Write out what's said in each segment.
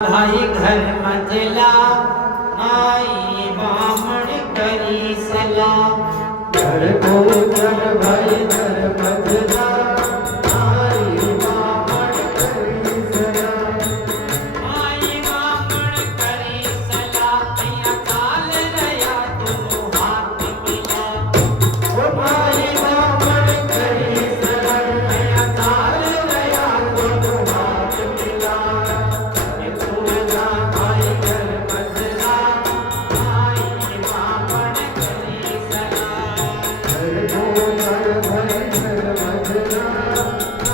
भाई घर मजला आई बामण करी सलाम। घर को घर भाई घर मजला आई बामण करी सलाम। आई बामण करी सलाम। भैया काल रया दोनों हाथ मिला। ओ भाई बामण करी सलाम। भैया काल रया दोनों हाथ मिला। भाई घर मजला आई बामण करी सलाम। घर को घर भाई घर मजला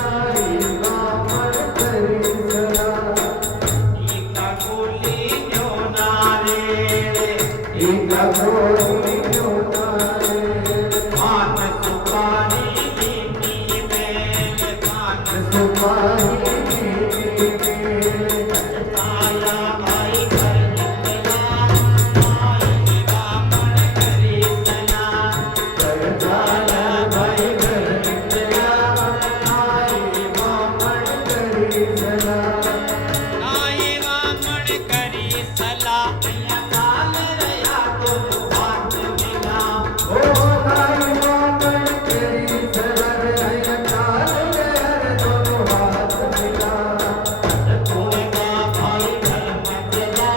आई बामण करी सलाम। एका कोली न्यो नारे एका कोली न्यो नारे मान सुपारी दीनी मेल मान सुपारी आया भाई घर निकला आई बामण करी सलाम। करताया भाई घर निकला आई बामण करी सलाम। आई बामण करी सलाम। भैया काल रया दोनों हाथ मिला। ओ भाई बामण करी सलाम। आई काल लहर दोनों हाथ मिला। होगा भाई घर मजला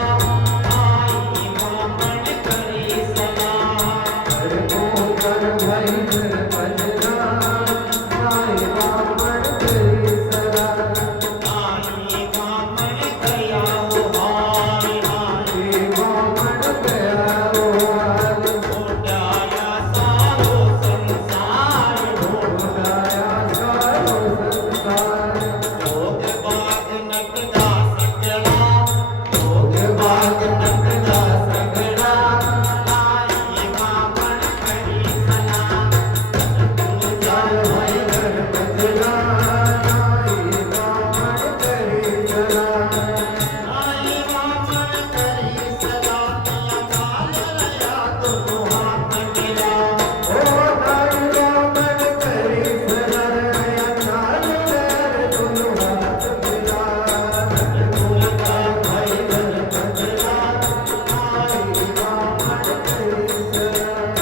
आई बामण करी सलाम। घर को घर भाई घर मजला आई बामण करी सलाम। आई बामण कया हो हाय हाय। आई बामण गया ओ हाल उडाया सारो संसार उड़ाया सारो संसार। भोग बाग नकदा सगड़ा। भोग बाग नकदा सगड़ा आई बामण करी सलाम। चार भाई घर मजला आई बामण करी सलाम। आई बामण करी सलाम। या काल रया दोनों हाथ मिला। ओ भाई बामण करी सलाम। या काल लहर दोनों हाथ मिला। होगा भाई घर मजला आई बामण करी सलाम।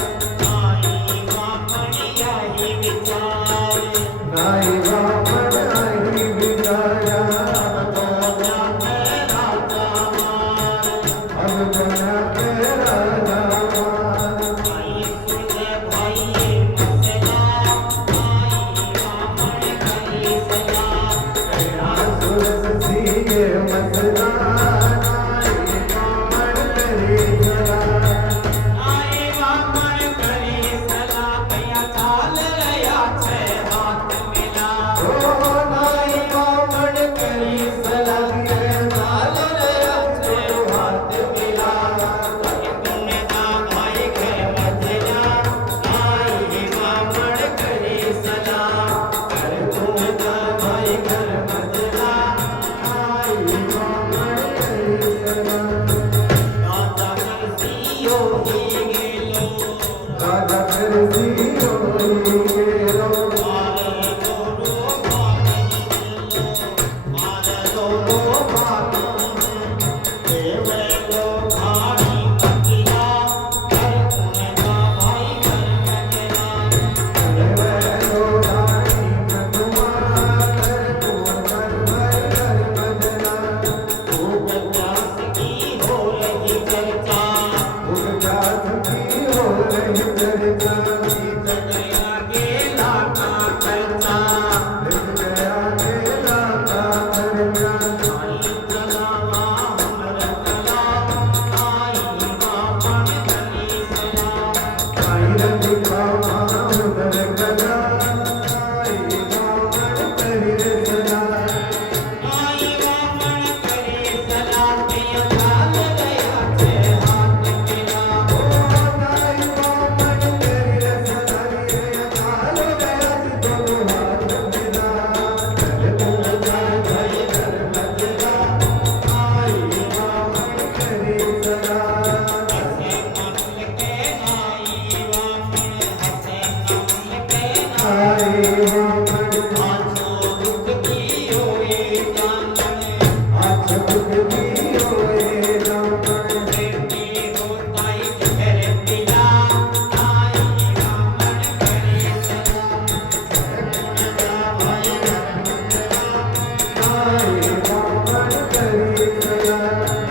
आई बामण यही विचार। आई बामण आई बिगाया तो जाने राजा मार। अब बना तेरा नाम। आई तुझे भाई मसला आई बामण करी सलाम। सुरस सीए मसला आई बामण करी सलाम। आई बामण करी सलाम। भैया काल रया छे हाथ मिला। ओ नाई बामण करी सलाम। के नाल रया छे हाथ मिला। तुमने का भाई घर मजला आई बामण करी सलाम। घर को घर भाई घर मजला आई बामण करी सलाम। दादा करसियो ही गेलो। दादा करसी होई गेलो। मारे दोनो भाई गेलो। मारे दोनो भाई देवे लो भाई मजला। घर तुमने का भाई घर मजला। वेलो भाई मनुआ घर को घर भाई घर मजला। भूख प्यास की सलाह